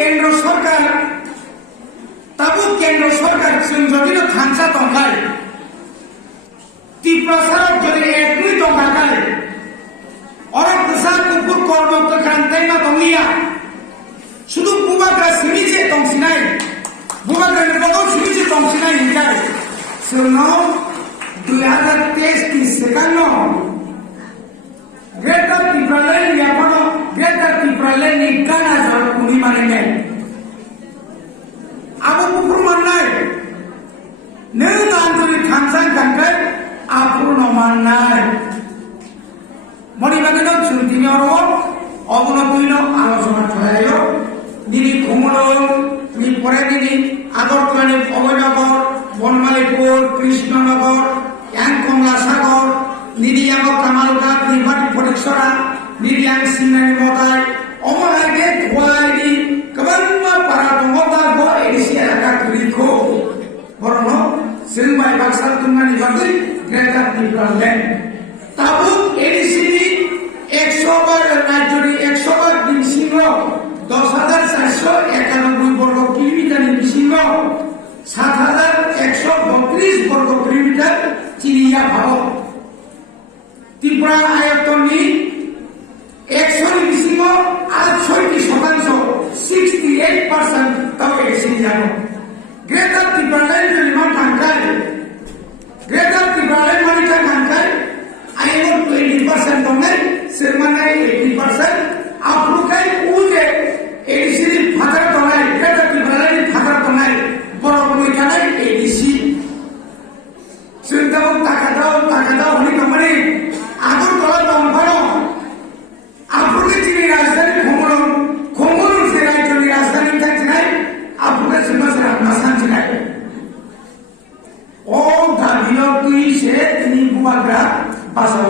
केंद्र सरकार যদি থানসা টঙ্কায় ত্রিপ্রাসার যদি 1 কোটি টাকা খায় orang besar kumpul korban kekantai na tongia sudu bubagra simice tong sinai bubagra ne bodo simice tong sinai hingai serno 2023 sekanno Greater Tipralen ya pano Greater Tipralen ni kana jar kuni manengai abu pupur manai ne anturi thamsan kankai apurno manai মরিবাদীন চুক্তির অবনতিন আলোচনা ছড়াইল দিদি কুমল পরে দিদি Agartala Abhaynagar Banamalipur Krishnanagar young কমলা সাগর নিদিয়াঙ্গ কামালঘাট নির্বাচী ফটিকছড়া নিদিয়াং সিংনানি মতাই অমরাগে খোয়াইদি গোबां পাড়া দङ ADC এলাকা তুলিখো বরং जोंबाय बाक्सा तुंगानि बागै ग्रेटार टिप्रालेन ताबुक एडिसि 100 বার রাজ্যের 100 বার বিশিষ্ট 10,491 বর্গ কিলোমিটার বিশিষ্ট 7,132 বর্গ কিলোমিটার চিরিয়া ভারত ত্রিপুরা আয়তনী 100 বিশিষ্ট 68% তাও এসে জানো গ্রেটার ত্রিপুরালেন জরিমা টাঙ্কায় গ্রেটার ত্রিপুরালেন মানে টাঙ্কায় আইনো 20% দনে sermanai 80% aplukai uje edisi fajar tonai kata tibalai fajar tonai boroboi kanai edisi sentau takadau ni kamari agur tola bangpano aplukai chini rajdhani khomolon serai chini rajdhani thaknai aplukai semasra nasan chinai o dhabilo tui se tini bubagra pasau